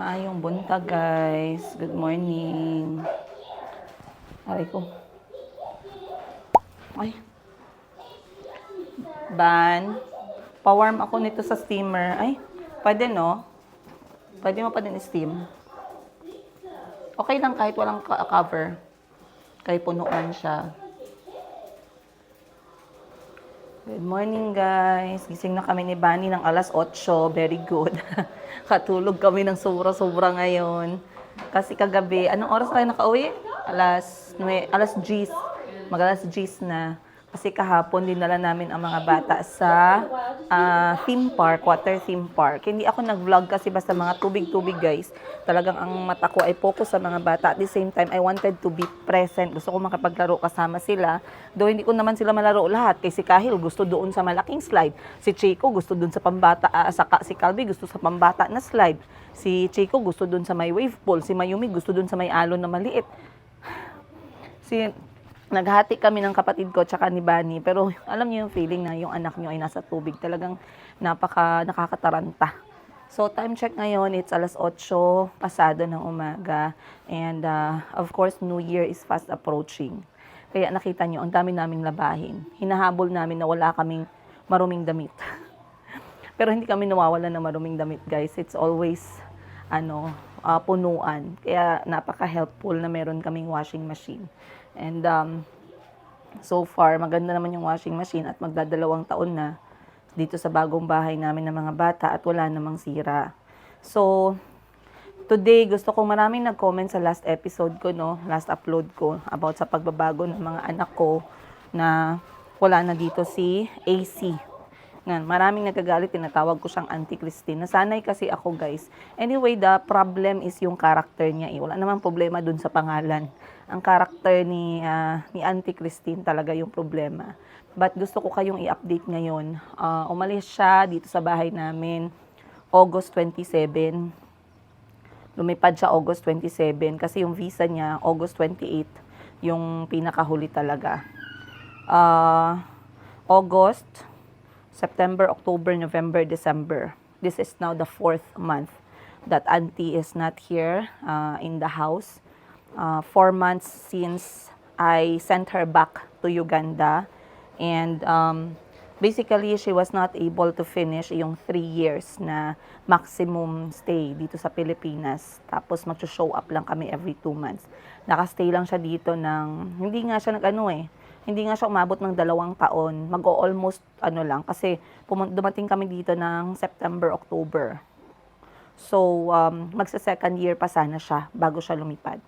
Maayong buntag, guys. Good morning. Aray ko. Ay. Ban. Pa-warm ako nito sa steamer. Ay, pwede no? Pwede mo pa din steam. Okay lang kahit walang cover. Kahit punuan siya. Good morning, guys. Gising na kami ni Bani ng alas 8. Very good. Katulog kami ng sobra-sobra ngayon. Kasi kagabi, anong oras tayo nakauwi? Alas 10. Mag-alas 10 na. Kasi kahapon dinala namin ang mga bata sa theme park, water theme park. Hindi ako nag-vlog kasi basta mga tubig-tubig, guys. Talagang ang mata ko ay focus sa mga bata. At the same time, I wanted to be present. Gusto ko makapaglaro kasama sila. Though hindi ko naman sila malaro lahat. Kay si Kahil gusto doon sa malaking slide. Si Chico gusto doon sa pambata, si Calvi gusto sa pambata na slide. Si Chico gusto doon sa may wave pool. Si Mayumi gusto doon sa may alon na maliit. Naghati kami ng kapatid ko tsaka ni Bani, pero alam niyo yung feeling na yung anak niyo ay nasa tubig, talagang nakakataranta. So time check ngayon, it's alas 8 pasado ng umaga, and of course New Year is fast approaching. Kaya nakita niyo, ang dami naming labahin. Hinahabol namin na wala kaming maruming damit. Pero hindi kami nawawalan ng maruming damit, guys. It's always punuan. Kaya napaka-helpful na meron kaming washing machine. And so far, maganda naman yung washing machine at magdadalawang taon na dito sa bagong bahay namin ng mga bata at wala namang sira. So, today, gusto kong maraming nag-comment sa last episode ko, last upload ko, about sa pagbabago ng mga anak ko na wala na dito si AC. Maraming nagagalit, tinatawag ko siyang Auntie Christine. Nasanay kasi ako, guys. Anyway, the problem is yung character niya. Wala namang problema dun sa pangalan. Ang character ni Auntie Christine talaga yung problema. But gusto ko kayong i-update ngayon. Umalis siya dito sa bahay namin August 27. Lumipad siya August 27 kasi yung visa niya August 28 yung pinakahuli talaga. August, September, October, November, December. This is now the 4th month that Auntie is not here in the house. 4 months since I sent her back to Uganda. And basically, she was not able to finish yung 3 years na maximum stay dito sa Pilipinas. Tapos mag-show up lang kami every 2 months. Nakastay lang siya dito ng, hindi nga siya hindi nga siya umabot ng 2 taon. Mag-almost lang kasi dumating kami dito ng September, October. So, magsa-second year pa sana siya bago siya lumipad.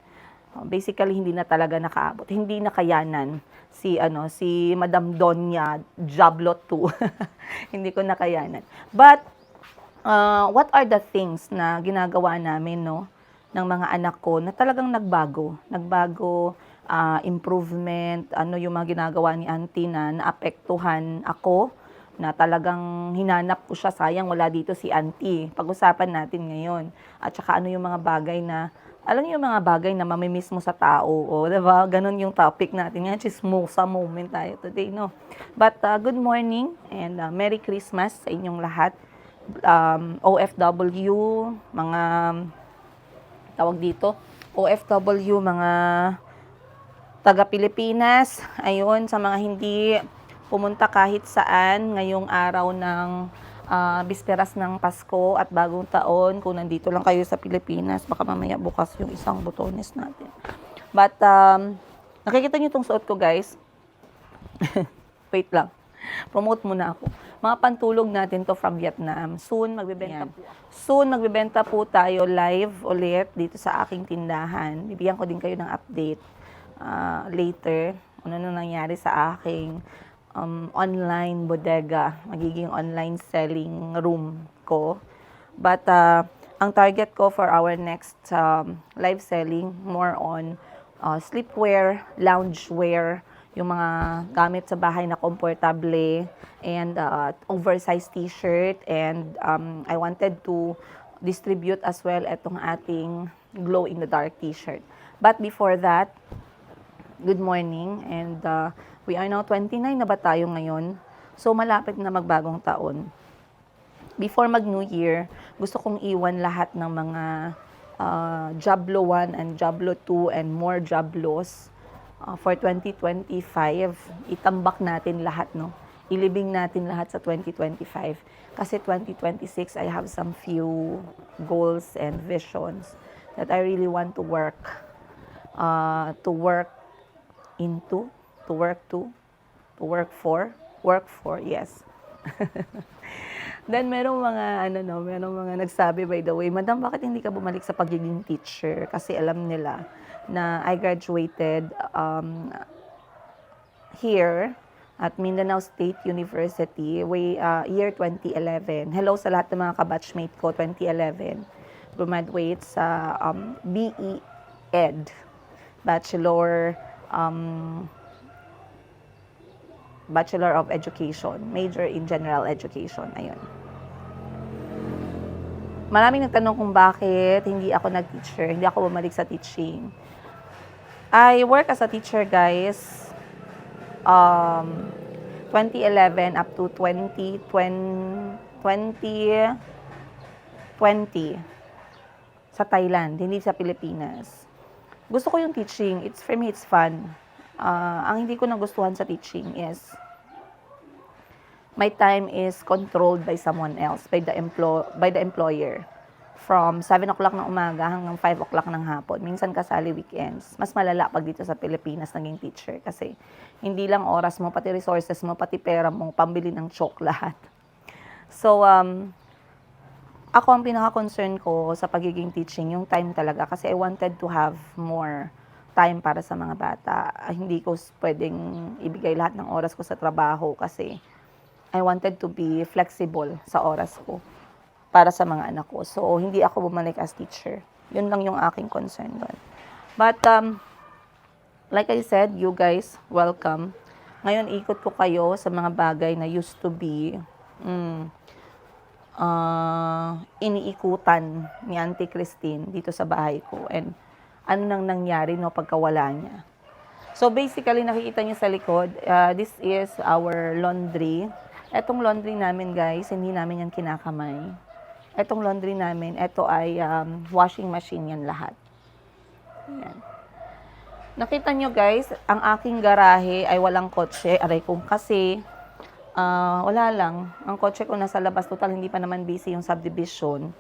Basically, hindi na talaga nakaabot. Hindi nakayanan si Madam Donya Jablot 2. Hindi ko nakayanan. But, what are the things na ginagawa namin, ng mga anak ko na talagang nagbago? Improvement, yung mga ginagawa ni Auntie na naapektuhan ako, na talagang hinanap ko siya, sayang wala dito si Auntie. Pag-usapan natin ngayon. At saka yung mga bagay na, alam niyo yung mga bagay na mamimiss mo sa tao, diba? Ganon yung topic natin. Yan, chismosa moment tayo today, But, good morning and Merry Christmas sa inyong lahat. OFW, mga, tawag dito, OFW, mga taga-Pilipinas, ayun, sa mga hindi pumunta kahit saan ngayong araw ng bisperas ng Pasko at Bagong Taon, kung nandito lang kayo sa Pilipinas, baka mamaya bukas yung isang botones natin. But, nakikita niyo itong suot ko, guys. Wait lang. Promote muna ako. Mga pantulog natin to from Vietnam. Soon, magbebenta po tayo live ulit dito sa aking tindahan. Bibigyan ko din kayo ng update later. Ano nangyari sa aking online bodega, magiging online selling room ko. But ang target ko for our next live selling, more on sleepwear, loungewear, yung mga gamit sa bahay na komportable, and oversized t-shirt, and I wanted to distribute as well itong ating glow in the dark t-shirt. But before that, good morning, and we are now 29 na ba tayo ngayon? So, malapit na magbagong taon. before mag-New Year, gusto kong iwan lahat ng mga Jablo 1 and Jablo 2 and more Jablos for 2025. Itambak natin lahat, no? Ilibing natin lahat sa 2025. Kasi 2026, I have some few goals and visions that I really want to work into, to work for, yes. Then merong mga nagsabi, by the way, Madam, bakit hindi ka bumalik sa pagiging teacher? Kasi alam nila na I graduated here at Mindanao State University year 2011. Hello sa lahat ng mga kabatchmate ko, 2011. Graduate sa BE Ed, Bachelor of Education, major in General Education. Ayun. Maraming nagtanong kung bakit hindi ako nag-teacher, hindi ako bumalik sa teaching. I work as a teacher, guys, 2011 up to 2020 sa Thailand, hindi sa Pilipinas. Gusto ko yung teaching. For me, it's fun. Ang hindi ko nagustuhan sa teaching is my time is controlled by someone else, by the employer. From 7 o'clock ng umaga hanggang 5 o'clock ng hapon. Minsan kasali weekends. Mas malala pag dito sa Pilipinas naging teacher kasi hindi lang oras mo, pati resources mo, pati pera mo, pambili ng chok lahat. So, ako ang pinaka-concern ko sa pagiging teaching, yung time talaga. Kasi I wanted to have more time para sa mga bata. Hindi ko pwedeng ibigay lahat ng oras ko sa trabaho kasi I wanted to be flexible sa oras ko para sa mga anak ko. So, hindi ako bumalik as teacher. Yun lang yung aking concern doon. But, like I said, you guys, welcome. Ngayon, ikot ko kayo sa mga bagay na used to be iniikutan ni Auntie Christine dito sa bahay ko. And ano nang nangyari no pagkawala niya. So, basically, nakikita niyo sa likod, this is our laundry. Etong laundry namin, guys, hindi namin yan kinakamay. Etong laundry namin, ito ay washing machine yan lahat. Yan. Nakita nyo, guys, ang aking garahe ay walang kotse. Aray kong kasi, wala lang. Ang kotse ko nasa labas, total hindi pa naman busy yung subdivision.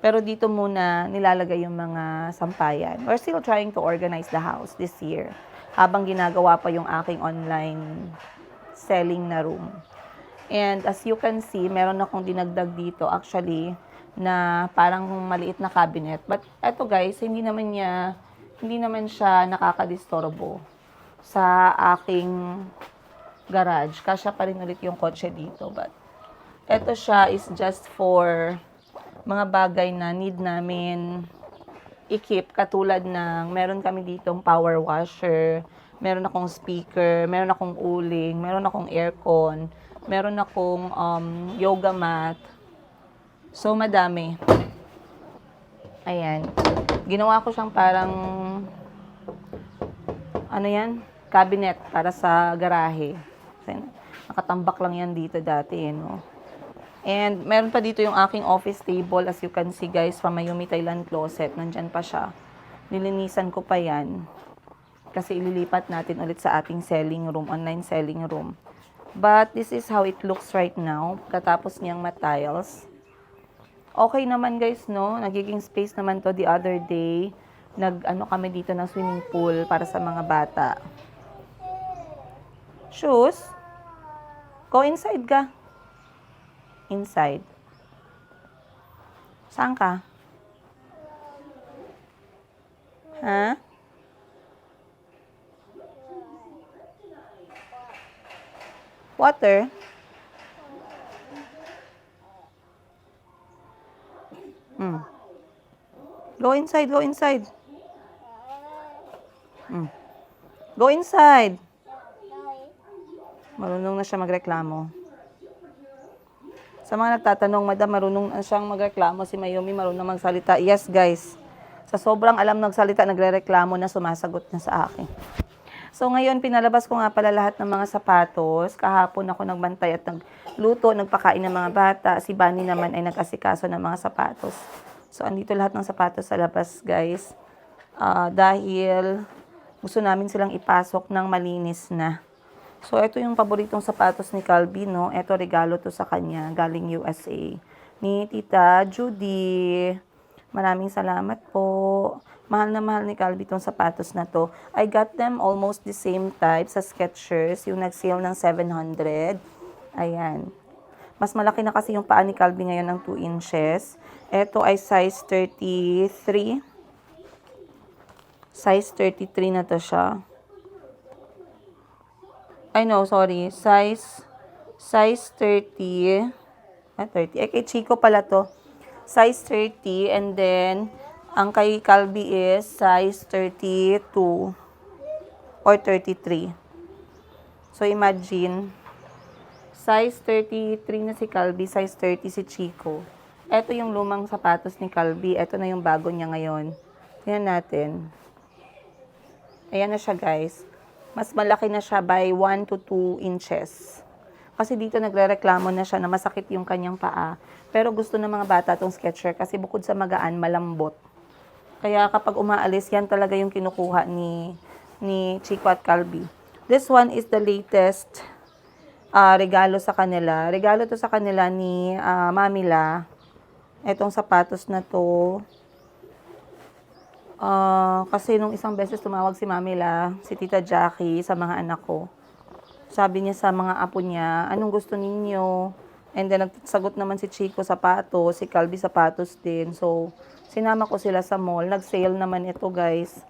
Pero dito muna nilalagay yung mga sampayan. We're still trying to organize the house this year. Habang ginagawa pa yung aking online selling na room. And as you can see, meron akong dinagdag dito actually na parang maliit na cabinet. But eto guys, hindi naman siya nakakadisturbo sa aking garage. Kasya pa rin ulit yung kotse dito. But eto siya is just for mga bagay na need namin i-keep. Katulad ng meron kami ditong power washer, meron akong speaker, meron akong uling, meron akong aircon, meron akong yoga mat. So, madami. Ayan. Ginawa ko siyang parang, cabinet para sa garahe. Kasi nakatambak lang yan dito dati, no? And meron pa dito yung aking office table. As you can see, guys, from Mayumi Thailand Closet. Nandyan pa siya. Nilinisan ko pa yan. Kasi ililipat natin ulit sa ating selling room, online selling room. But this is how it looks right now. Katapos niyang ma-tiles. Okay naman guys, no? Nagiging space naman to the other day. Kami dito ng swimming pool para sa mga bata. Shoes? Go inside ka. Inside. Saan ka? Ha? Water? Go inside, go inside. Go inside. Marunong na siya magreklamo. Sa mga nagtatanong, Madam, marunong na siyang magreklamo si Mayumi, marunong magsalita. Yes, guys. Sa sobrang alam nagsalita, nagrereklamo na sumasagot na sa akin. So ngayon, pinalabas ko nga pala lahat ng mga sapatos. Kahapon ako nagbantay at nagluto, nagpakain ng mga bata. Si Bunny naman ay nag-asikaso ng mga sapatos. So andito lahat ng sapatos sa labas, guys. Dahil gusto namin silang ipasok ng malinis na. So ito yung paboritong sapatos ni Calby, no? Ito regalo to sa kanya, galing USA. Ni Tita Judy. Maraming salamat po. Mahal na mahal ni Calby itong sapatos na to. I got them almost the same type sa Skechers, yung nag-sale ng 700. Ayan. Mas malaki na kasi yung paa ni Calby ngayon ng 2 inches. Ito ay size 33. Size 33 na to siya. Ay no, sorry. Size 30. 30. Kay Chico pala to. Size 30 and then ang kay Calby is size 32 or 33. So imagine, size 33 na si Calby, size 30 si Chico. Ito yung lumang sapatos ni Calby. Ito na yung bago niya ngayon. Tingnan natin. Ayan na siya, guys. Mas malaki na siya by 1 to 2 inches. Kasi dito nagrereklamo na siya na masakit yung kanyang paa. Pero gusto ng mga bata itong Skechers kasi bukod sa magaan, malambot. Kaya kapag umaalis, yan talaga yung kinukuha ni Chico at Calby. This one is the latest regalo sa kanila. Regalo to sa kanila ni Mamila. Etong sapatos na to. Kasi nung isang beses tumawag si Mamila, si Tita Jackie, sa mga anak ko. Sabi niya sa mga apo niya, anong gusto ninyo? And then, nagsagot naman si Chico sapatos, si Calby sapatos din. So, sinama ko sila sa mall. Nag-sale naman ito, guys.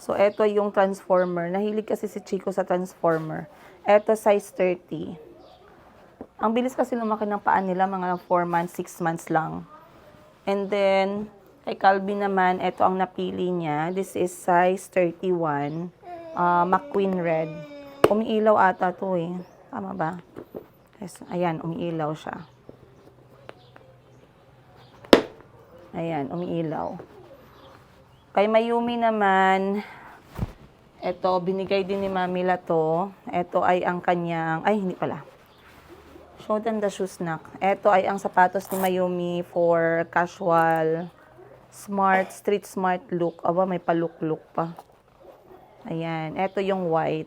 So, ito yung Transformer. Nahilig kasi si Chico sa Transformer. Ito, size 30. Ang bilis kasi lumaki ng paa nila, mga 4 months, 6 months lang. And then, kay Calby naman, ito ang napili niya. This is size 31. McQueen Red. Umiilaw ata to eh. Tama ba? Yes, ayan, umiilaw siya. Ayan, umiilaw. Kay Mayumi naman, ito, binigay din ni Mamila to. Ito ay ang kanyang, ay, hindi pala. Show them the shoes, nak. Ito ay ang sapatos ni Mayumi for casual, smart, street smart look. Aba, may paluk-look pa. Ayan, ito yung white.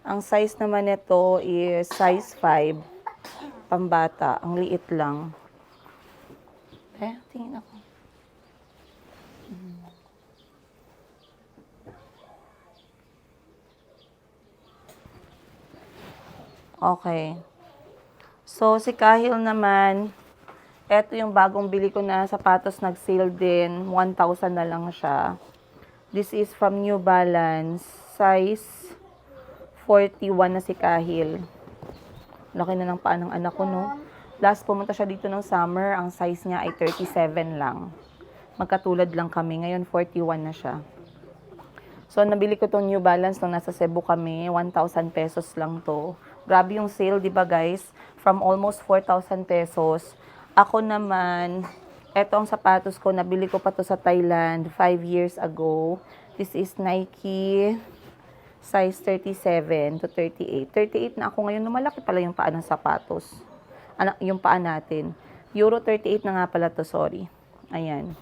Ang size naman nito is size 5. Pambata. Ang liit lang. Tingin ako. Okay. So, si Kahil naman, eto yung bagong bili ko na sapatos, nag-sale din. 1,000 na lang siya. This is from New Balance. Size 41 na si Kahil. Laki na ng paa ng anak ko, no? Last pumunta siya dito ng summer, ang size niya ay 37 lang. Magkatulad lang kami. Ngayon, 41 na siya. So, nabili ko tong New Balance nung nasa Cebu kami. 1,000 pesos lang to. Grabe yung sale, di ba guys? From almost 4,000 pesos. Ako naman, eto ang sapatos ko. Nabili ko pa to sa Thailand 5 years ago. This is Nike size 37 to 38. 38 na ako ngayon. Malaki pala yung paa ng sapatos. Yung paa natin. Euro 38 na nga pala to, sorry. Ayan.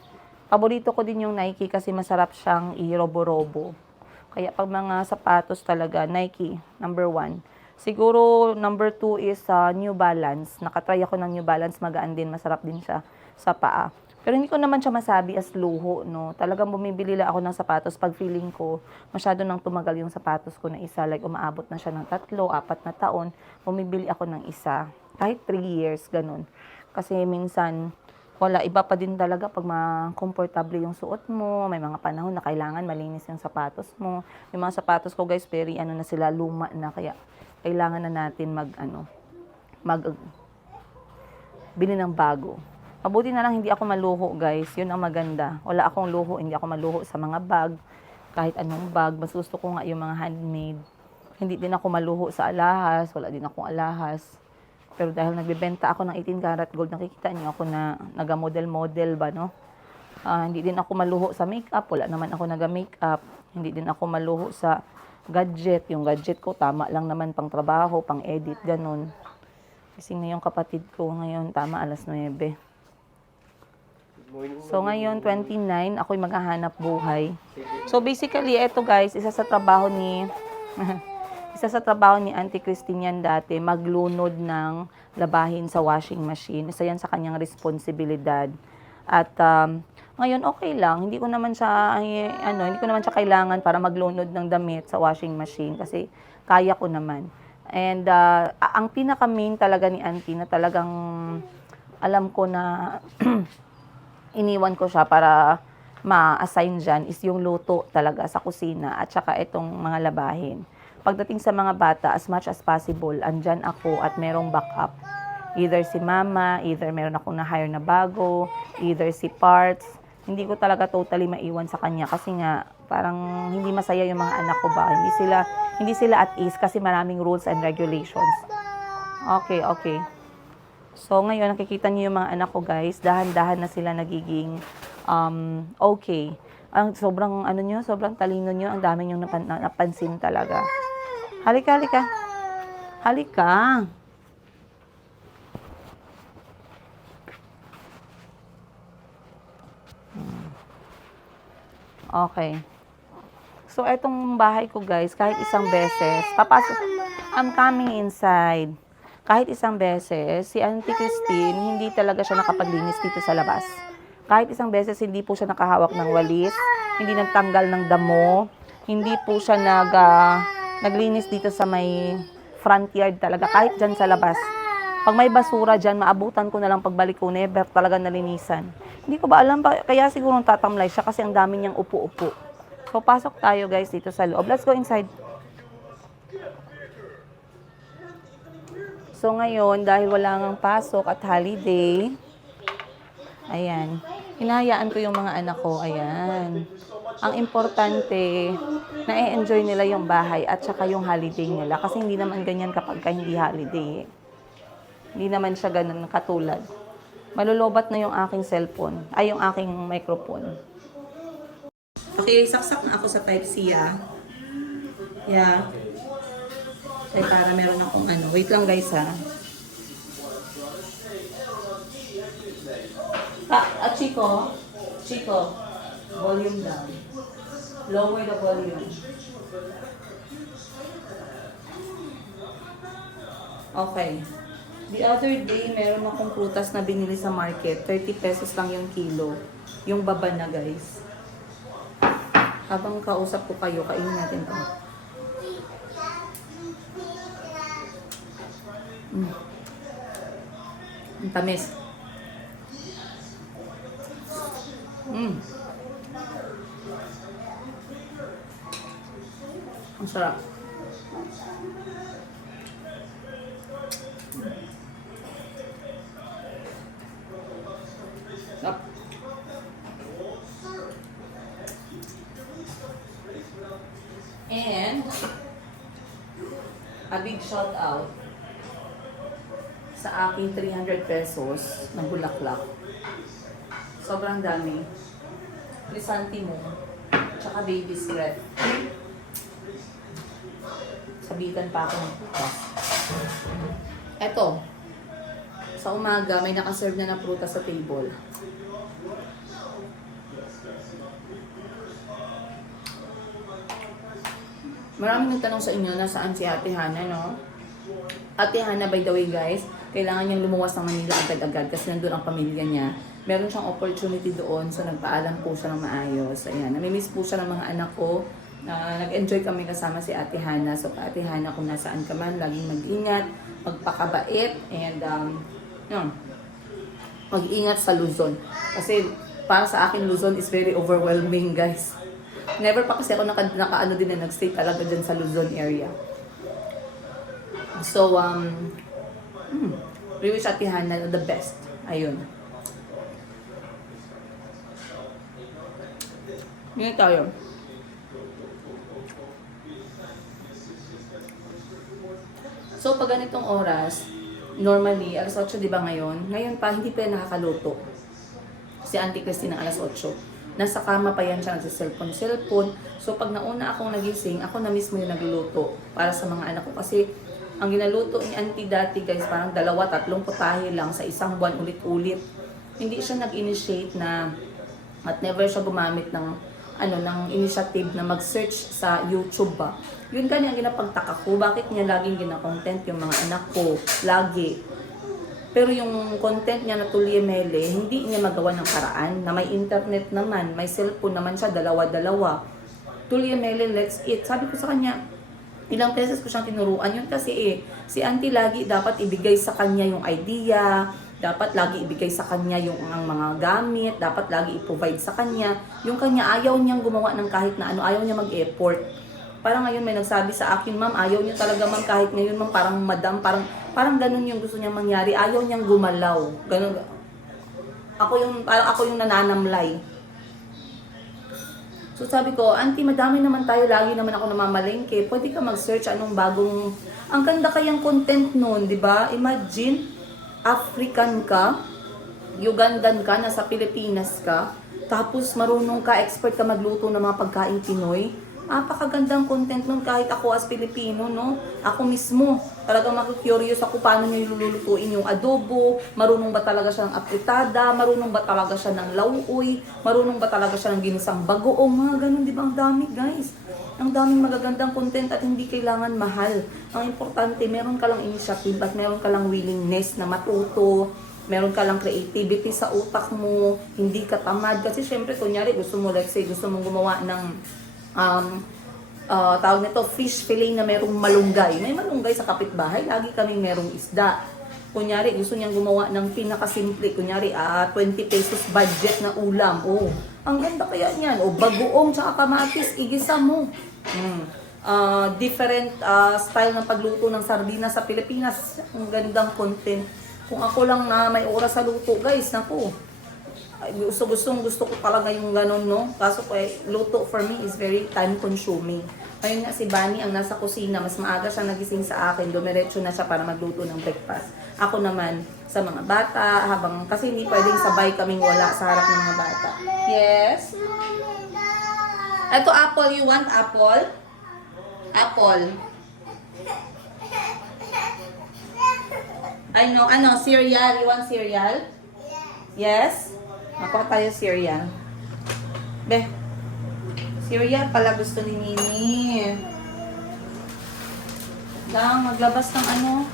Paborito ko din yung Nike kasi masarap siyang i-robo-robo. Kaya pag mga sapatos talaga, Nike, number 1. Siguro, number 2 is New Balance. Nakatry ako ng New Balance, magaan din, masarap din siya sa paa. Pero hindi ko naman siya masabi as luho, no. Talagang bumibili lang ako ng sapatos pag feeling ko masyado nang tumagal yung sapatos ko na isa. Like, umaabot na siya ng 3, 4 na taon. Bumibili ako ng isa. Kahit 3 years, ganun. Kasi minsan, wala, iba pa din talaga pag ma-comfortable yung suot mo. May mga panahon na kailangan malinis yung sapatos mo. Yung mga sapatos ko, guys, very na sila, luma na. Kaya, kailangan na natin bili ng bago. Mabuti na lang hindi ako maluho, guys. Yun ang maganda. Wala akong luho, hindi ako maluho sa mga bag. Kahit anong bag. Mas gusto ko nga yung mga handmade. Hindi din ako maluho sa alahas. Wala din akong alahas. Pero dahil nagbebenta ako ng 18 karat gold, nakikita niyo ako na naga-model-model ba, no? Hindi din ako maluho sa makeup. Wala naman ako naga-makeup. Hindi din ako maluho sa gadget. Yung gadget ko, tama lang naman pang trabaho, pang edit, ganun. Gising na yung kapatid ko ngayon, tama alas 9. So ngayon, 29, ako'y maghahanap buhay. So basically, eto guys, isa sa trabaho ni Auntie Christine yan dati, maglunod ng labahin sa washing machine. Isa yan sa kanyang responsibilidad. At ngayon okay lang, hindi ko naman siya kailangan para maglunod ng damit sa washing machine kasi kaya ko naman. And ang pinaka-main talaga ni Auntie na talagang alam ko na iniwan ko siya para ma-assign dyan is yung luto talaga sa kusina at saka itong mga labahin. Pagdating sa mga bata, as much as possible, andyan ako at merong backup. Either si mama, either meron akong na-hire na bago, either si parts. Hindi ko talaga totally maiwan sa kanya kasi nga parang hindi masaya yung mga anak ko ba. Hindi sila at ease kasi maraming rules and regulations. Okay. So ngayon nakikita niyo yung mga anak ko guys, dahan-dahan na sila nagiging okay. Ang sobrang sobrang talino niyo, ang dami niyong napansin talaga. Halika. Okay. So, etong bahay ko guys, kahit isang beses, I'm coming inside. Kahit isang beses, si Auntie Christine, hindi talaga siya nakapaglinis dito sa labas. Kahit isang beses, hindi po siya nakahawak ng walis, hindi nagtanggal ng damo, hindi po siya naglinis dito sa may front yard talaga, kahit dyan sa labas. Pag may basura dyan, maabutan ko na lang pagbalik ko, never talaga nalinisan. Hindi ko ba alam, kaya siguro tatamlay siya kasi ang dami niyang upo-upo. So, pasok tayo guys dito sa loob. Let's go inside. So, ngayon, dahil wala ngang pasok at holiday, ayan, hinahayaan ko yung mga anak ko, ayan. Ang importante, na-enjoy nila yung bahay at saka yung holiday nila. Kasi hindi naman ganyan kapag hindi holiday. Hindi naman siya ganun katulad. Malulobat na yung aking cellphone, ay yung aking microphone. Okay, saksak na ako sa Type-C, Yeah. Ay, para meron akong Wait lang guys, Chico, volume down. Lower the volume. Okay. The other day, meron akong prutas na binili sa market. 30 pesos lang yung kilo. Yung baba na guys. Habang kausap ko kayo, kainin natin to. Ang tamis. Ang sarap. And a big shout out sa aking 300 pesos na bulaklak. Sobrang dami. Chrysanthemum, tsaka baby's breath. Sabitan pa ako ng prutas. Eto, sa umaga may nakaserve na ng prutas sa table. Maraming nagtanong sa inyo, nasaan si Ate Hana, no? Ate Hana, by the way guys, kailangan niyang lumuwas ng Manila agad-agad kasi nandun ang pamilya niya. Meron siyang opportunity doon, so nagpaalam po siya ng maayos. Ayan, namimiss po siya ng mga anak ko. Nag-enjoy kami kasama si Ate Hana. So, Ate Hana, kung nasaan ka man, laging mag-ingat, magpakabait, and mag-ingat sa Luzon. Kasi para sa akin, Luzon is very overwhelming, guys. Never pa kasi ako naka-ano din na nag-stay talaga dyan sa Luzon area. So, we wish Ate Hana the best. Ayun. Ngayon tayo. So, pag ganitong oras, normally, alas 8, di ba ngayon? Ngayon pa, hindi pa nakakaluto. Si Auntie Christine ng alas 8. Nasa kama pa yan siya, nagsiselfon-selfon. So pag nauna akong nagising, ako na mismo yung nagluluto para sa mga anak ko. Kasi ang ginaluto ni auntie dati guys, parang 2-3 putahe lang sa isang buwan ulit-ulit. Hindi siya nag-initiate na at never siya gumamit ng ng initiative na mag-search sa YouTube ba. Yun gani ang ginapagtaka ko, bakit niya laging gina-content yung mga anak ko, lagi. Pero yung content niya na tulyemele, hindi niya magawa ng paraan na may internet naman, may cellphone naman siya, dalawa-dalawa. Tulyemele, let's eat. Sabi ko sa kanya, ilang beses ko siyang tinuruan yun kasi si auntie lagi dapat ibigay sa kanya yung idea, dapat lagi ibigay sa kanya yung ang mga gamit, dapat lagi i-provide sa kanya. Yung kanya ayaw niyang gumawa ng kahit na ano, ayaw niya mag-effort. Parang ngayon may nagsabi sa akin, ma'am, ayaw niyo talaga ma'am kahit ngayon ma'am, parang madam, parang ganun yung gusto niyang mangyari, ayaw niyang gumalaw. Ganun. Parang ako yung nananamlay. So sabi ko, auntie, madami naman tayo, lagi naman ako namamalengke. Pwede ka mag-search anong bagong, ang ganda kayang content nun, di ba? Imagine, African ka, Ugandan ka, nasa Pilipinas ka, tapos marunong ka, expert ka magluto ng mga pagkain Pinoy. Napakagandang content nun kahit ako as Pilipino, no? Ako mismo, talagang makikurious ako paano niya ilulutuin yung adobo, marunong ba talaga siya ng apritada, marunong ba talaga siya ng lauoy, marunong ba talaga siya ng ginisang bagoong, mga ganun, di ba? Ang dami, guys. Ang daming magagandang content at hindi kailangan mahal. Ang importante, meron ka lang initiative at meron ka lang willingness na matuto, meron ka lang creativity sa utak mo, hindi ka tamad. Kasi syempre, kunyari, gusto mo, let's say, gusto mong gumawa ng tawag nito, fish fillet na merong malunggay. May malunggay sa kapitbahay, lagi kaming merong isda. Kunyari, gusto niyang gumawa ng pinakasimple. Kunyari, 20 pesos budget na ulam. Oh, ang ganda kaya niyan. O, bagoong tsaka kamatis, igisa mo. Different style ng pagluto ng sardinas sa Pilipinas. Ang gandang content. Kung ako lang na may oras sa luto, guys, naku. Gusto ko talaga yung ganun, no? Kaso luto for me is very time consuming. Ngayon nga si Bunny ang nasa kusina, mas maaga siya nagising sa akin, dumiretso na siya para magluto ng breakfast. Ako naman sa mga bata, kasi hindi pwedeng sabay kaming wala sa harap ng mga bata. Yes? Ito apple, you want apple? Apple. Ano, cereal, you want cereal? Yes? Makuha tayo cereal. Cereal pala gusto ni Nini. Maglabas ng ano.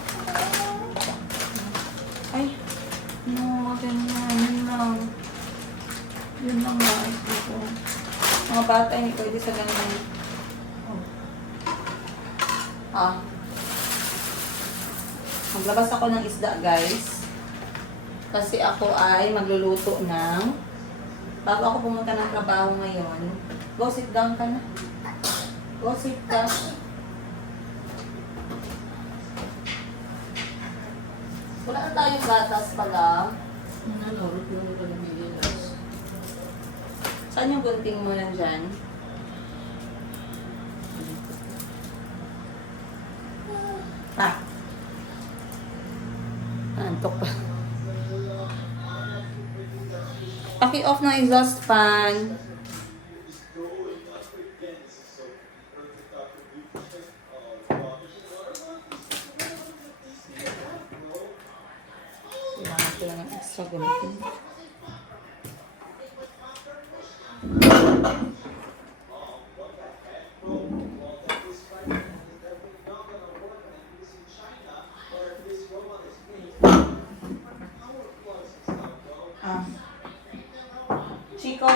Ay, no, ganyan. Yun lang nga. Mga bata, hindi pwede sa ganyan. Maglabas ako ng isda, guys. Kasi ako ay magluluto ng, bago ako pumunta ng trabaho ngayon, go sit down ka na. Go sit down. Wala na tayong gatas pala. Saan yung gunting mo nandyan? Antok pa. Paki-off ng exhaust fan. Kailangan ko lang ng extra gamitin. Chico,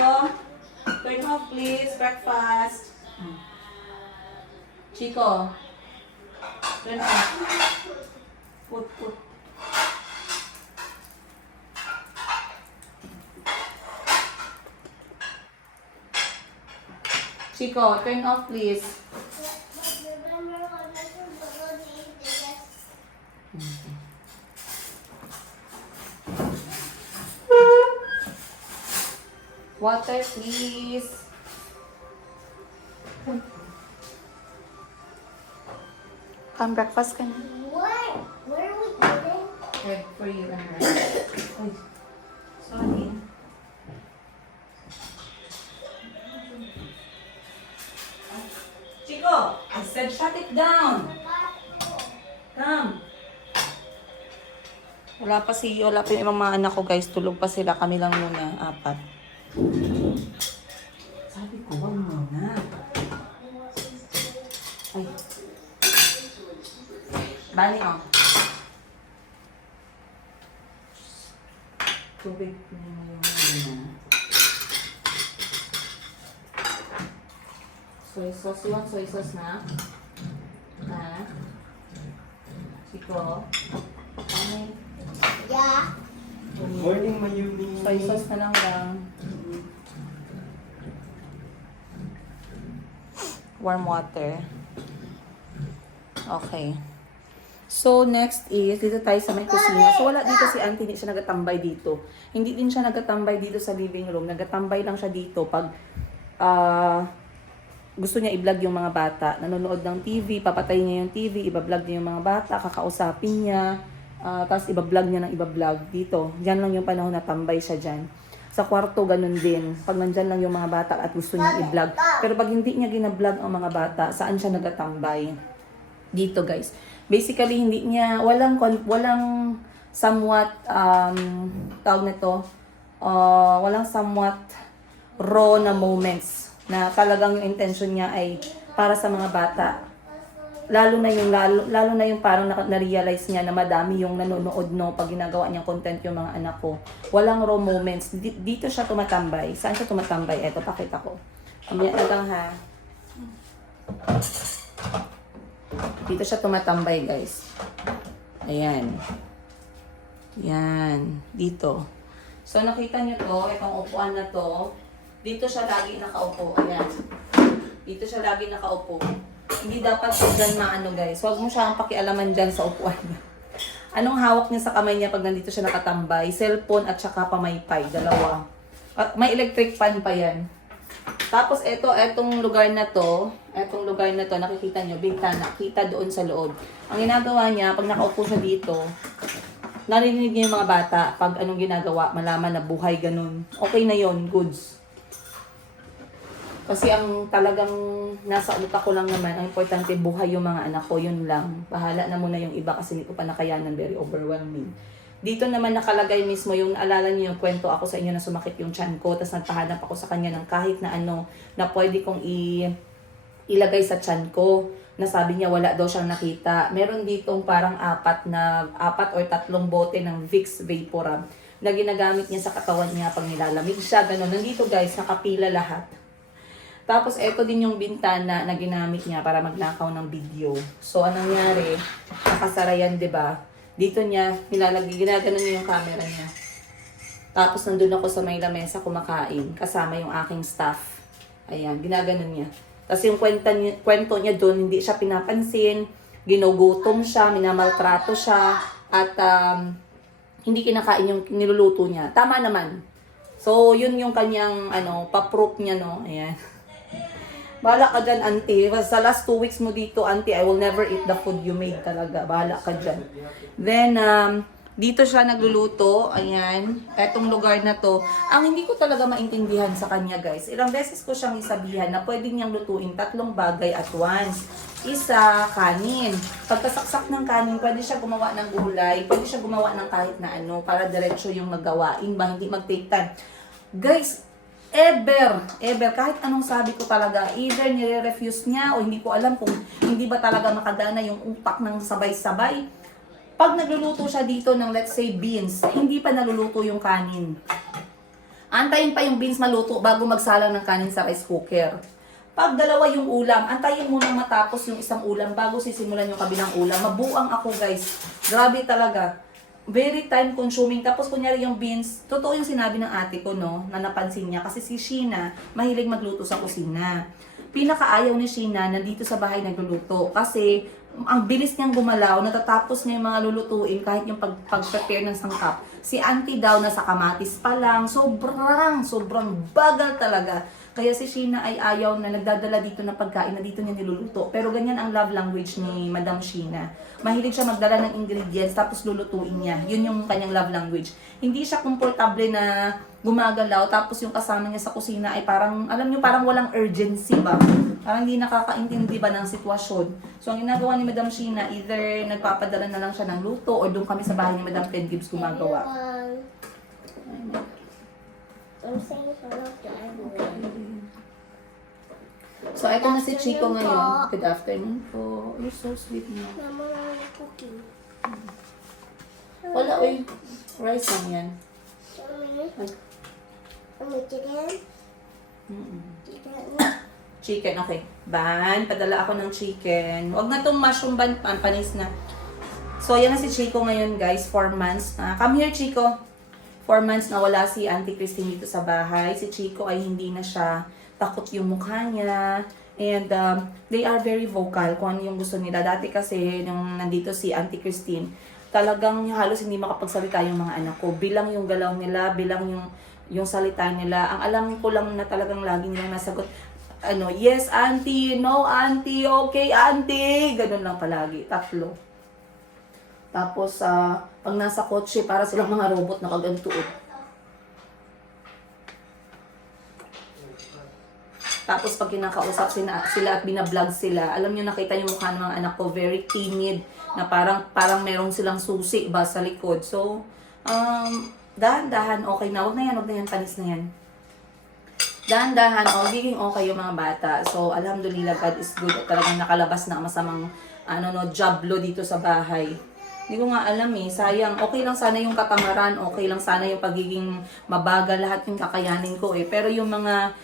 turn off please, breakfast. Chico, turn off. Put. Chico, turn off please. Water, please. Come, breakfast ka na. What? Where are we going? Egg for you and rice. Ay, sorry. Shut it down. Come. Wala pa yung ibang mga anak ko guys. Tulog pa sila. Kami lang muna. 4. Sabi ko, wag muna. Ay. Bani, oh. Tubig na yung soy sauce. You want soy sauce na? Ha? Siko? Ay. Yeah. Good morning, Mayumi. Soy sauce na lang. Warm water. Okay. So, next is, dito tayo sa may kusina. So, wala dito si auntie, hindi siya nagatambay dito. Hindi din siya nagatambay dito sa living room. Nagatambay lang siya dito pag gusto niya i-vlog yung mga bata. Nanonood ng TV, papatayin niya yung TV, iba-vlog niya yung mga bata, kakausapin niya, tapos iba-vlog niya ng iba-vlog dito. Diyan lang yung panahon na tambay siya dyan. Sa kwarto, ganun din. Pag nandyan lang yung mga bata at gusto niya i-vlog. Pero pag hindi niya gina-vlog ang mga bata, saan siya nagatambay? Dito, guys. Basically, hindi niya, walang somewhat, tawag nito, walang somewhat raw na moments na talagang yung intention niya ay para sa mga bata. Lalo na yung parang na-realize niya na madami yung nanonood no pag ginagawa niyang content yung mga anak ko. Walang raw moments. Dito siya tumatambay. Saan siya tumatambay? Eto, pakita ko. Amaya na lang ha. Dito siya tumatambay, guys. Ayan. Yan. Dito. So, nakita niyo to, itong upuan na to. Dito siya lagi nakaupo. Ayan. Dito siya lagi nakaupo. Hindi dapat dyan maano, guys. Huwag mo siyang pakialaman dyan sa upuan niya. Anong hawak niya sa kamay niya pag nandito siya nakatambay? Cellphone at saka pamaypay. Dalawa. At may electric fan pa yan. Tapos etong lugar na to, nakikita nyo, bintana, kita doon sa loob. Ang ginagawa niya, pag nakaupo siya dito, narinig niya yung mga bata, pag anong ginagawa, malaman na buhay, ganun. Okay na yon, goods. Kasi ang talagang nasa utak ko lang naman, ang importante buhay yung mga anak ko, yun lang. Bahala na muna yung iba kasi hindi ko pa nakayanan, very overwhelming. Dito naman nakalagay mismo yung, alala niyo yung kwento ako sa inyo na sumakit yung tiyan ko, tapos nagpahanap ako sa kanya ng kahit na ano, na pwede kong ilagay sa tiyan ko, na sabi niya wala daw siyang nakita. Meron ditong parang 4 or 3 bote ng Vicks Vaporub na ginagamit niya sa katawan niya pag nilalamig siya, gano'n. Nandito guys, nakapila lahat. Tapos eto din yung bintana na ginamit niya para magnakaw ng video. So anong nangyari? Nakasara yan, 'di ba? Dito niya nilalagay, ginaganon niya yung camera niya. Tapos nandun ako sa may lamesa kumakain kasama yung aking staff. Ayan, ginaganon niya. Tapos yung kwento niya doon, hindi siya pinapansin, ginugutom siya, minamaltrato siya, at hindi kinakain yung niluluto niya. Tama naman. So, yun yung kanyang, pa-proof niya, no? Ayan. Bahala ka dyan, auntie. Sa last 2 weeks mo dito, auntie, I will never eat the food you made talaga. Bahala ka dyan. Then, dito siya nagluluto. Ayan. Etong lugar na to. Ang hindi ko talaga maintindihan sa kanya, guys. Ilang beses ko siyang isabihan na pwede niyang lutuin 3 bagay at once. Isa, kanin. Pagkasaksak ng kanin, pwede siya gumawa ng gulay. Pwede siya gumawa ng kahit na ano para diretso yung magawain ba, hindi mag-take time. Guys, ever, kahit anong sabi ko talaga, either nire-refuse niya o hindi ko alam kung hindi ba talaga makagana yung utak ng sabay-sabay. Pag nagluluto siya dito ng let's say beans, hindi pa naluluto yung kanin. Antayin pa yung beans maluto bago magsalang ng kanin sa rice cooker. Pag dalawa yung ulam, antayin munang matapos yung isang ulam bago sisimulan yung kabilang ulam. Mabuang ako guys. Grabe talaga. Very time consuming. Tapos kunyari yung beans, totoo yung sinabi ng ate ko, no, na napansin niya. Kasi si Sheena, mahilig magluto sa kusina. Pinakaayaw ni Sheena na dito sa bahay nagluluto. Kasi ang bilis niyang gumalaw, natatapos niya yung mga lulutuin kahit yung pag-prepare ng sangkap. Si auntie daw nasa kamatis pa lang, sobrang bagal talaga. Kaya si Sheena ay ayaw na nagdadala dito ng pagkain na dito niya niluluto. Pero ganyan ang love language ni Madam Sheena. Mahilig siya magdala ng ingredients tapos lulutuin niya. Yun yung kanyang love language. Hindi siya komportable na gumagalaw tapos yung kasama niya sa kusina ay parang, alam niyo, parang walang urgency ba? Parang hindi nakakaintindi ba ng sitwasyon. So, ang ginagawa ni Madam Sheena, either nagpapadala na lang siya ng luto or doon kami sa bahay ni Madam Ted Gibbs gumagawa. I'm saying hello to everyone. So, ito na si Chico ngayon. Good afternoon po. You're so sweet mo. Mama, I'm cooking. Wala, uy. Rice lang yan. Chicken? Mm-mm. Chicken? Chicken, okay. Ban, padala ako ng chicken. Huwag na tong mushroom ban, panis na. So, yan na si Chico ngayon, guys. 4 months na. Come here, Chico. 4 months na wala si Auntie Christine dito sa bahay. Si Chico ay hindi na siya takot yung mukha niya. And they are very vocal kung ano yung gusto nila. Dati kasi, nung nandito si Auntie Christine, talagang halos hindi makapagsalita yung mga anak ko. Bilang yung galaw nila, bilang yung salita nila. Ang alam ko lang na talagang lagi nilang nasagot, yes, auntie, no, auntie, okay, auntie. Ganun lang palagi, 3. Tapos, pag nasa kotse, para silang mga robot na kagantuod. Tapos, pag kinakausap sila at binablog sila, alam nyo, nakita yung mukha ng mga anak ko, very timid, na parang merong silang susi ba sa likod. So, dahan-dahan, okay na. Wag na yan, panis na yan. Dahan-dahan, magiging okay yung mga bata. So, alhamdulillah, God is good. At talagang nakalabas na ang masamang, jablo dito sa bahay. Hindi ko nga alam sayang. Okay lang sana yung katamaran, okay lang sana yung pagiging mabagal, lahat yung kakayanin ko Pero yung mga,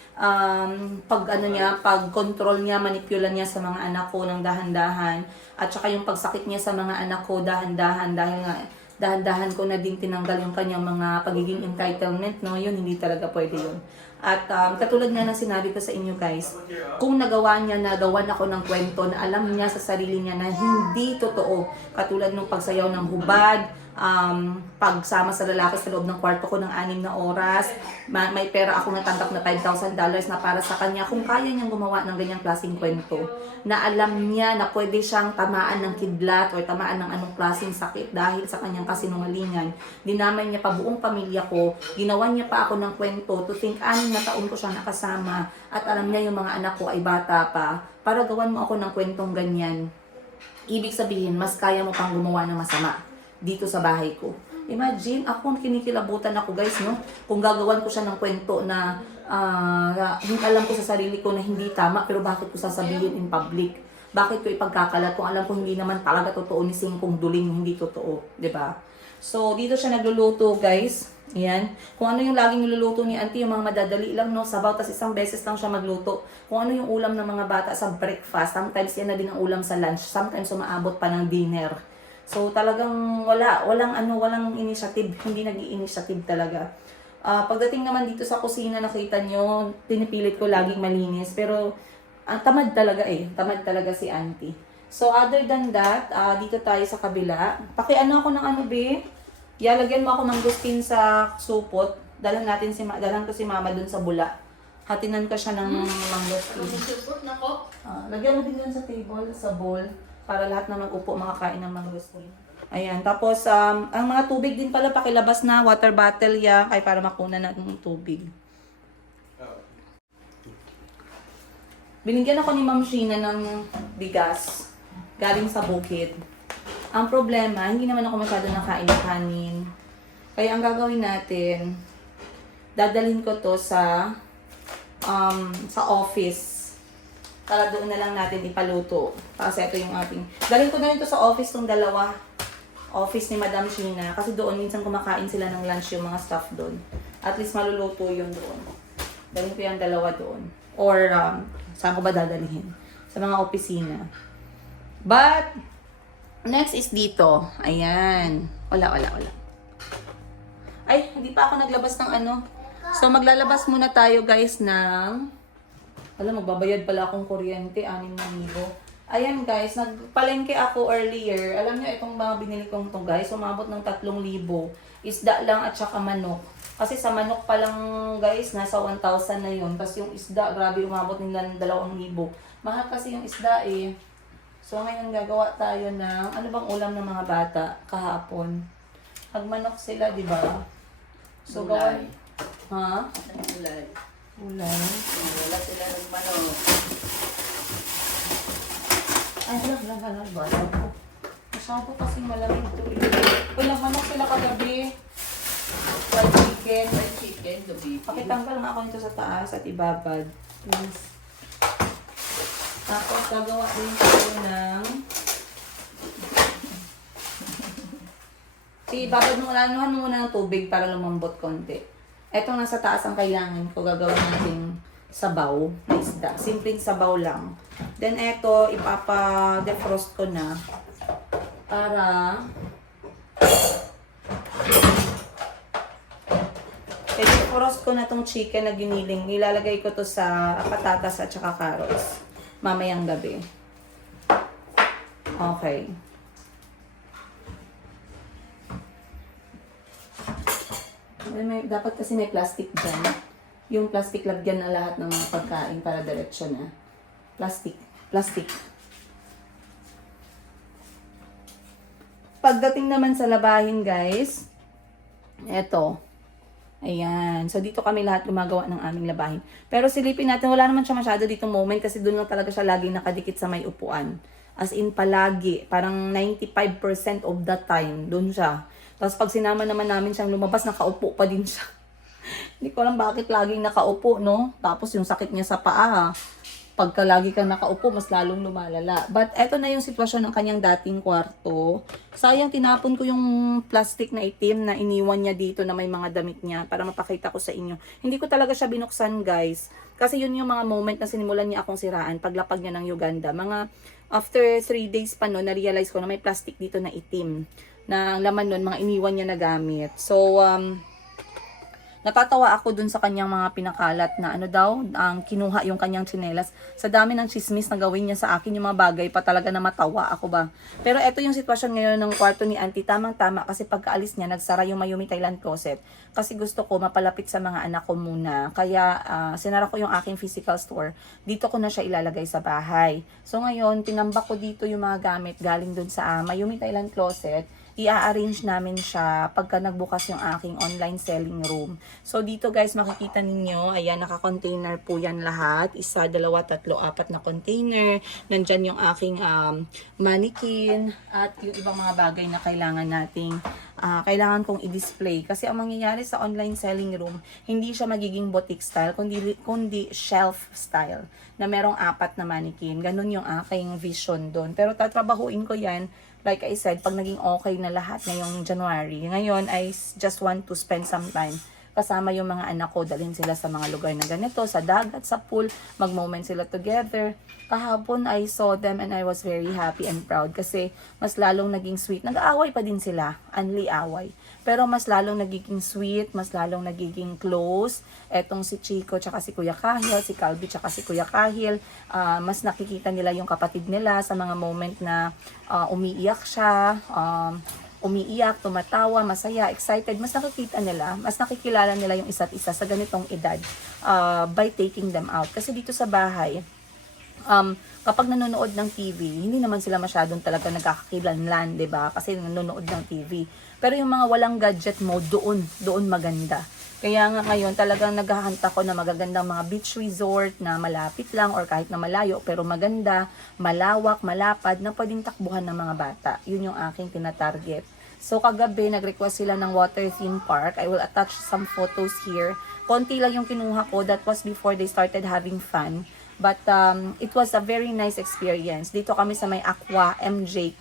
pag-control niya, manipulan niya sa mga anak ko ng dahan-dahan, at saka yung pagsakit niya sa mga anak ko dahan-dahan, dahil nga, dahan-dahan ko na din tinanggal yung kanyang mga pagiging entitlement, yun, hindi talaga pwede yun. At katulad nga ng sinabi ko sa inyo guys, kung nagawa niya na gawan ako ng kwento na alam niya sa sarili niya na hindi totoo, katulad ng pagsayaw ng hubad, pagsama sa lalaki sa loob ng kwarto ko ng 6 na oras, may pera ako natanggap na $5,000 na para sa kanya, kung kaya niyang gumawa ng ganyang klaseng kwento, na alam niya na pwede siyang tamaan ng kidlat o tamaan ng anong klaseng sakit dahil sa kanyang kasinungalingan, dinamay niya pa buong pamilya ko, ginawa niya pa ako ng kwento to think 6 na taon ko siyang nakasama at alam niya yung mga anak ko ay bata pa, para gawan mo ako ng kwentong ganyan. Ibig sabihin, mas kaya mo pang gumawa ng masama dito sa bahay ko. Imagine, ako kinikilabutan ako guys, kung gagawan ko siya ng kwento na alam ko sa sarili ko na hindi tama, pero bakit ko sasabihin in public? Bakit ko ipagkakalat kung alam ko hindi naman talaga totoo ni Singkong Duling, hindi totoo, 'di ba? So, dito siya nagluluto, guys. Ayan. Kung ano yung laging niluluto ni Auntie, yung mga madadali lang, sabaw, tas 1 beses lang siya magluto. Kung ano yung ulam ng mga bata sa breakfast, sometimes yan na din ang ulam sa lunch, sometimes umaabot pa ng dinner. So, talagang walang initiative, hindi nag-i-initiative talaga. Pagdating naman dito sa kusina, nakita nyo, pinipilit ko laging malinis, pero tamad talaga si Auntie. So, other than that, dito tayo sa kabila. Pakiano ako ng be? Lagyan mo ako ng gustin sa supot. Dalhan ko si Mama dun sa bula. Hatinan ko siya ng mangosteen. Support na ko. Lagyan mo din dun sa table, sa bowl, para lahat na mag-upo makakain ng mangosteen. Ayan, tapos ang mga tubig din pala pakilabas na, water bottle yan, kay para makunan natin ng tubig. Binigyan ako ni Ma'am Sheena ng bigas galing sa bukid. Ang problema, hindi naman ako masyado nakain ng kanin. Kaya ang gagawin natin, dadalhin ko to sa office. Para doon na lang natin ipaluto. Kasi ito yung ating... Dalhin ko na rin to sa office tong dalawa. Office ni Madam Sheena. Kasi doon, minsan kumakain sila ng lunch yung mga staff doon. At least maluluto yun doon. Dalhin ko yung dalawa doon. Or, saan ko ba dadalhin? Sa mga opisina. But, next is dito. Ayan. Wala. Ay, hindi pa ako naglabas ng So, maglalabas muna tayo guys ng... magbabayad pala akong kuryente, 6,000. Ayan guys, nagpalengke ako earlier. Alam niyo itong mga binili kong to guys, umabot ng 3,000. Isda lang at saka manok. Kasi sa manok pa lang guys, nasa 1,000 na yun. Tapos yung isda, grabe umabot nila ng 2,000. Mahal kasi yung isda So ngayon gagawa tayo ng, ano bang ulam ng mga bata kahapon? Magmanok sila, di ba? So gawin. Ha? Ulay. Ulam. Wala sila ng manok. Sana basa ko. Masyado kasi malamig ito eh. Walang manok sila kagabi. Fried chicken. Fried chicken, gabi. Pakitanggal nga ako nito sa taas at ibabad. Please. Tapos gagawa din tayo ng... Ibabad mo, anuhan mo muna ng tubig para lumambot konti. Etong nasa taas ang kailangan ko. Gagawin natin sabaw na isda. Simpleng sabaw lang. Then eto, ipapa-defrost ko na para i-defrost ko na tong chicken na giniling. Nilalagay ko to sa patatas at saka carrots mamayang gabi. Okay. Dapat kasi may plastic dyan. Yung plastic lagyan na lahat ng mga pagkain para diretsyo na. Plastic. Plastic. Pagdating naman sa labahin, guys, eto. Ayan. So, dito kami lahat gumagawa ng aming labahin. Pero silipin natin, wala naman siya masyado ditong moment kasi doon lang talaga siya laging nakadikit sa may upuan. As in, palagi. Parang 95% of the time, doon siya. Tapos pag sinama naman namin siyang lumabas, nakaupo pa din siya. Hindi ko alam bakit laging nakaupo, no? Tapos yung sakit niya sa paa, ha? Pagka lagi kang nakaupo, mas lalong lumalala. But eto na yung sitwasyon ng kanyang dating kwarto. Sayang, tinapon ko yung plastic na itim na iniwan niya dito na may mga damit niya para mapakita ko sa inyo. Hindi ko talaga siya binuksan, guys. Kasi yun yung mga moment na sinimulan niya akong siraan paglapag niya ng Uganda. Mga after 3 days pa no, na-realize ko na may plastic dito na itim. Na ang laman nun, mga iniwan niya na gamit. So, natatawa ako dun sa kanyang mga pinakalat na ano daw, ang kinuha yung kanyang tsinelas. Sa dami ng chismis na gawin niya sa akin, yung mga bagay pa talaga na matawa ako ba. Pero eto yung sitwasyon ngayon ng kwarto ni Auntie, tamang-tama kasi pagkaalis niya, nagsara yung Mayumi Thailand closet. Kasi gusto ko mapalapit sa mga anak ko muna. Kaya sinara ko yung aking physical store. Dito ko na siya ilalagay sa bahay. So ngayon, tinambak ko dito yung mga gamit galing dun sa Mayumi Thailand closet. I-arrange namin siya pagka nagbukas yung aking online selling room. So, dito guys, makikita ninyo, ayan, naka-container po yan lahat. 1, 2, 3, 4 na container. Nandyan yung aking mannequin at yung ibang mga bagay na kailangan kong i-display. Kasi ang mangyayari sa online selling room, hindi siya magiging boutique style, kundi shelf style na merong 4 na mannequin. Ganun yung aking vision doon. Pero tatrabahuin ko yan. Like I said, pag naging okay na lahat ngayong January, ngayon I just want to spend some time kasama yung mga anak ko, dalhin sila sa mga lugar na ganito, sa dagat, sa pool, mag-moment sila together. Kahapon, I saw them and I was very happy and proud kasi mas lalong naging sweet. Nag-aaway pa din sila, unli away. Pero mas lalong nagiging sweet, mas lalong nagiging close. Etong si Chico, tsaka si Kuya Kahil, si Calvi, tsaka si Kuya Kahil, mas nakikita nila yung kapatid nila sa mga moment na umiiyak siya, umiiyak, tumatawa, masaya, excited, mas nakikita nila, mas nakikilala nila yung isa't isa sa ganitong edad by taking them out. Kasi dito sa bahay, kapag nanonood ng TV, hindi naman sila masyadong talaga nagkakakilanlan, 'di ba? Kasi nanonood ng TV. Pero yung mga walang gadget mo, doon maganda. Kaya nga ngayon talagang naghahanta ko na magagandang mga beach resort na malapit lang or kahit na malayo pero maganda, malawak, malapad na pwedeng takbuhan ng mga bata. Yun yung aking tinatarget. So kagabi nag-request sila ng water theme park. I will attach some photos here. Konti lang yung kinuha ko. That was before they started having fun. But it was a very nice experience. Dito kami sa may Aqua MJ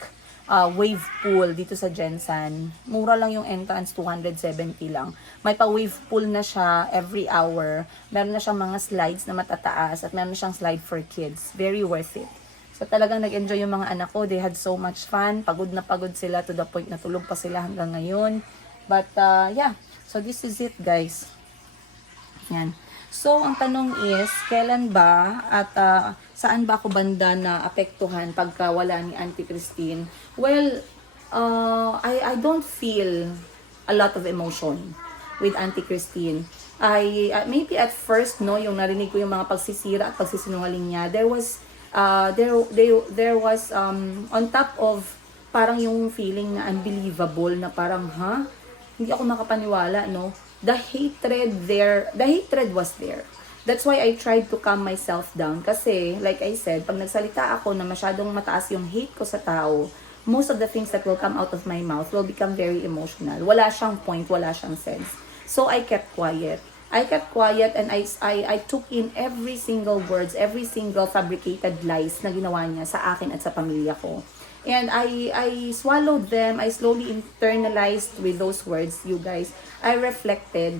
wave pool dito sa Jensen. Mura lang yung entrance, 270 lang. May pa-wave pool na siya every hour. Meron na siyang mga slides na matataas at meron na siyang slide for kids. Very worth it. So talagang nag-enjoy yung mga anak ko. They had so much fun. Pagod na pagod sila to the point na tulog pa sila hanggang ngayon. But yeah, so this is it guys. Yan. So, ang tanong is, kailan ba at saan ba ako banda na apektuhan pagka wala ni Auntie Christine? Well, I don't feel a lot of emotion with Auntie Christine. Maybe at first, no, yung narinig ko yung mga pagsisira at pagsisinungaling niya, there was on top of parang yung feeling na unbelievable na parang, hindi ako makapaniwala, no? The hatred was there. That's why I tried to calm myself down. Kasi, like I said, pag nagsalita ako na masyadong mataas yung hate ko sa tao, most of the things that will come out of my mouth will become very emotional. Wala siyang point, wala siyang sense. So, I kept quiet. I kept quiet and I took in every single words, every single fabricated lies na ginawa niya sa akin at sa pamilya ko. And I swallowed them. I slowly internalized with those words, you guys. I reflected.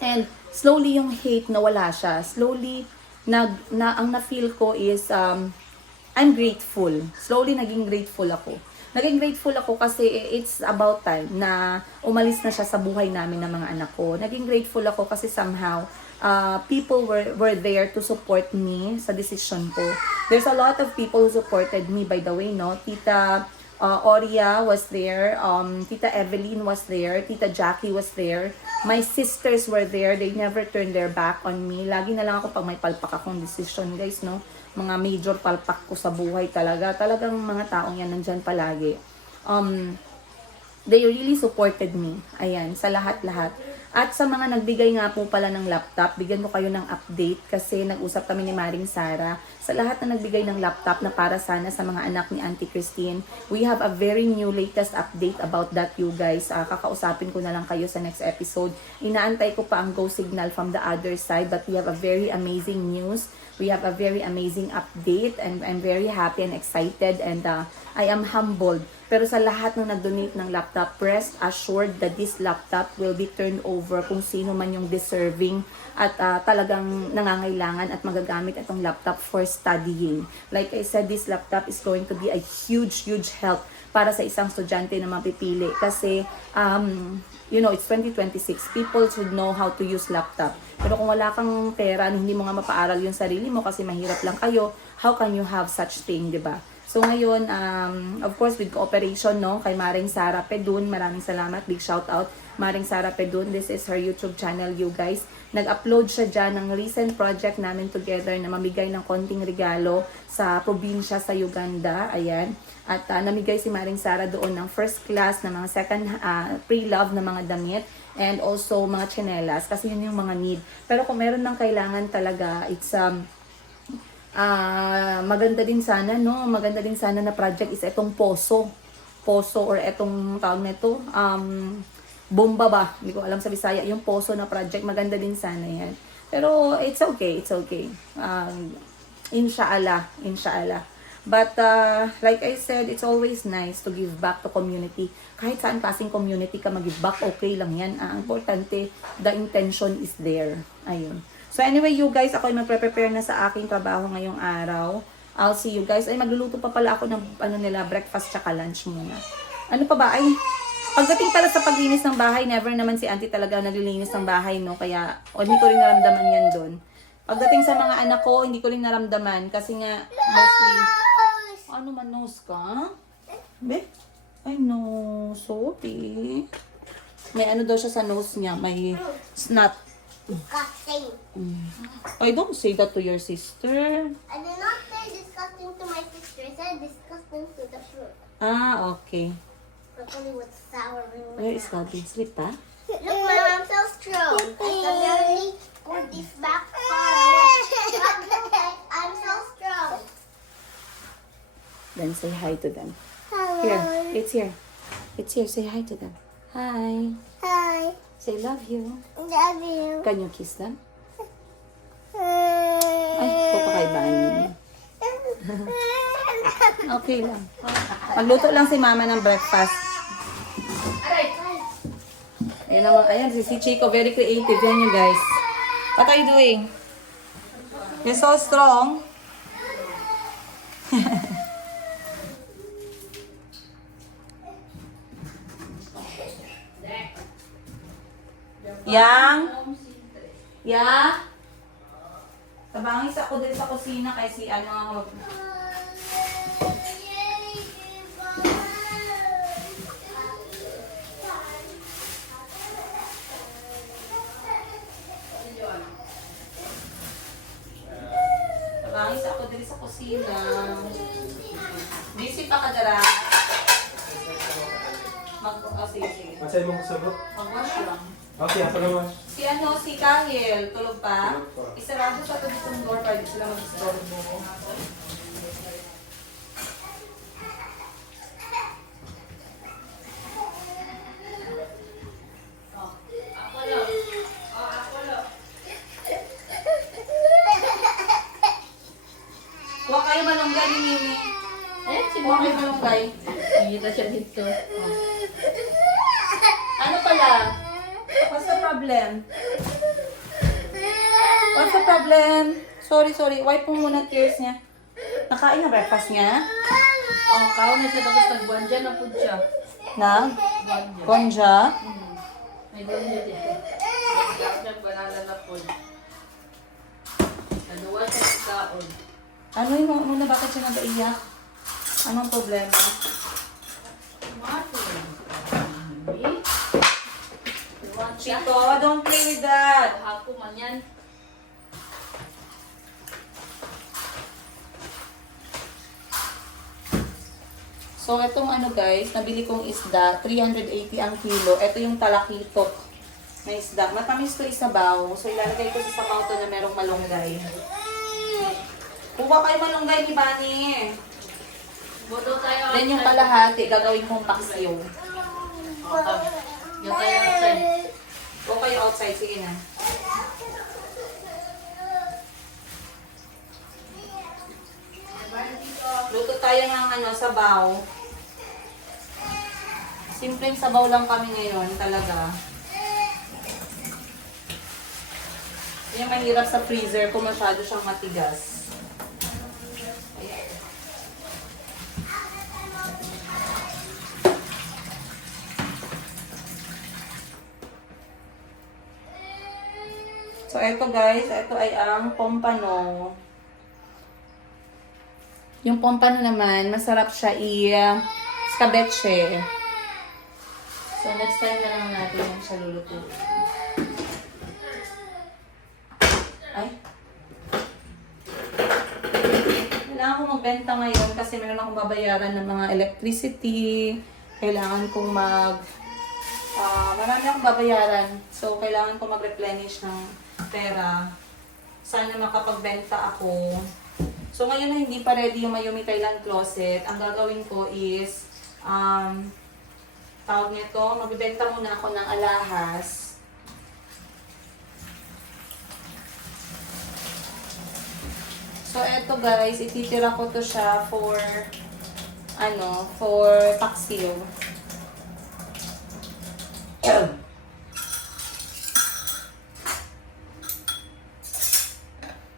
And slowly yung hate nawala siya. Slowly, ang na-feel ko is, I'm grateful. Slowly naging grateful ako. Naging grateful ako kasi it's about time na umalis na siya sa buhay namin ng mga anak ko. Naging grateful ako kasi somehow, people were there to support me sa decision ko. There's a lot of people who supported me, by the way, no? Tita Oria was there, Tita Evelyn was there, Tita Jackie was there, my sisters were there, they never turned their back on me. Lagi na lang ako pag may palpak akong decision, guys, no? Mga major palpak ko sa buhay talaga. Talagang mga taong yan nandyan palagi. They really supported me. Ayan, sa lahat-lahat. At sa mga nagbigay nga po pala ng laptop, bigyan ko kayo ng update kasi nag-usap kami ni Maring Sara. Sa lahat na nagbigay ng laptop na para sana sa mga anak ni Auntie Christine, we have a very new latest update about that, you guys. Kakausapin ko na lang kayo sa next episode. Inaantay ko pa ang go signal from the other side, but we have a very amazing news. We have a very amazing update and I'm very happy and excited and I am humbled. Pero sa lahat ng nag-donate ng laptop, rest assured that this laptop will be turned over kung sino man yung deserving at talagang nangangailangan at magagamit itong laptop for studying. Like I said, this laptop is going to be a huge help para sa isang estudyante na mapipili kasi you know, it's 2026. People should know how to use laptop. Pero kung wala kang pera, hindi mo nga mapaaral yung sarili mo kasi mahirap lang kayo, how can you have such thing, di ba? So ngayon, of course, with cooperation, no, kay Maring Sara Pedun, maraming salamat, big shout out, Maring Sara Pedun, this is her YouTube channel, you guys. Nag-upload siya dyan ng recent project namin together na mamigay ng konting regalo sa probinsya sa Uganda, ayan. At namigay si Maring Sara doon ng first class na mga second pre-love na mga damit and also mga tsinelas kasi yun yung mga need. Pero kung meron ng kailangan talaga, it's maganda din sana, no? Maganda din sana na project is itong poso or itong tawag na ito, bomba ba? Hindi ko alam sa Bisaya. Yung poso na project, maganda din sana yan. Pero it's okay, it's okay. Inshallah. But like I said, it's always nice to give back to community. Kahit saan kasing community ka mag-give back, okay lang yan. Ang importante, the intention is there. Ayun. So anyway, you guys, ako ay magpre-prepare na sa aking trabaho ngayong araw. I'll see you guys. Ay, magluluto pa pala ako ng breakfast tsaka lunch muna. Ano pa ba? Ay, pagdating pala sa paglinis ng bahay, never naman si Auntie talaga naglilinis ng bahay, no? Kaya, hindi ko rin naramdaman yan doon. Pagdating sa mga anak ko, hindi ko rin naramdaman kasi nga, mostly, ano man, nose ka? Be? Ay, no, sorry. May ano daw siya sa nose niya, may snot. Disgusting. I don't say that to your sister. I did not say disgusting to my sister. I said disgusting to the fruit. Ah, okay. Broccoli was sour. Where is Calvin? Sleep, pa? Look, Mom, I'm so strong. I can barely put this back far away. I'm so strong. Then say hi to them. Hello. Here, it's here. It's here. Say hi to them. Hi. Hi. Say love you. Love you. Can you kiss them? Ay, papakaibahan niyo. Okay lang. Magluto lang si Mama ng breakfast. Ayan naman, ayan, si Chico, very creative yan you guys. What are you doing? You're so strong. Yang? Tabangis ako din sa kusina kasi ano, tabangis ako din sa kusina. Busy pa ka dara. Sige. Masaya mo sa bro? Mag-wash lang. Okay, ako naman. Si Kahil, tulog pa? Tulog pa. Isarado sa tabi ng door para di sila mag-istorbo. Huwag kayo malunggay ni Mimi. Huwag kayo malunggay. Kita siya dito. Ano pala? What's the problem? What's the problem? Sorry. Wipe mo muna tears niya. Nakain na breakfast niya? Oh, kao na siya tapos nagbuwan dyan na po siya. Na? Buwan dyan. Gonja? May buwan dyan dito. Nagbuwan banana na po. Nanuwa siya ng kaon. Ano yung muna bakit siya nag-iyak? Anong problema? Chico, don't play with that. Hapo man yan. So, itong ano guys, nabili kong isda, 380 ang kilo. Ito yung talakitok na isda. Matamis to isabaw. So, ilalagay ko sa sabaw to na merong malunggay. Kuha kayo malunggay ni Bani. Bodo tayo. Then yung kalahati, gagawin kong paksiw. Yung tayo outside. O kayo outside, sige na. Luto tayo ng ano, sabaw. Simpleng sabaw lang kami ngayon, talaga. Yung mahirap sa freezer kung masyado siyang matigas. Ayan. So, eto guys, eto ay ang pompano. Yung pompano naman, masarap siya i-scabeche. So, next time na lang natin yung siya lulutuin. Ay. Kailangan ko magbenta ngayon kasi meron akong babayaran ng mga electricity. Kailangan kong marami akong babayaran. So, kailangan ko mag-replenish ng pera. Sana makapagbenta ako. So, ngayon na hindi pa ready yung Mayumi Thailand closet, ang gagawin ko is, tawag nito, magbibenta muna ako ng alahas. So, eto guys, ititira ko to siya for paksiw.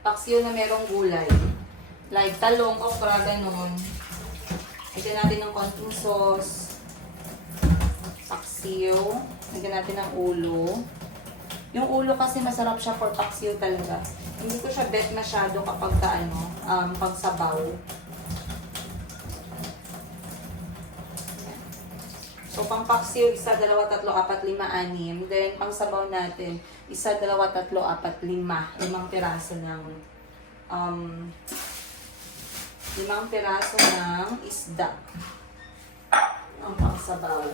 Paksiw na merong gulay. Like talong, okra, ganun. Lagyan natin ng konting sauce. Paksiw. Lagyan natin ng ulo. Yung ulo kasi masarap siya for paksiw talaga. Hindi ko siya bet masyado kapag pagsabaw. So, pang paksiw, 1, 2, 3, 4, 5, 6. Then, pang sabaw natin, 1, 2, 3, 4, 5. 5 piraso ng, 5 piraso ng isda. Ang pang sabaw.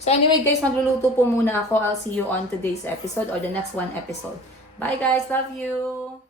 So, anyway guys, magluluto po muna ako. I'll see you on today's episode or the next one episode. Bye guys! Love you!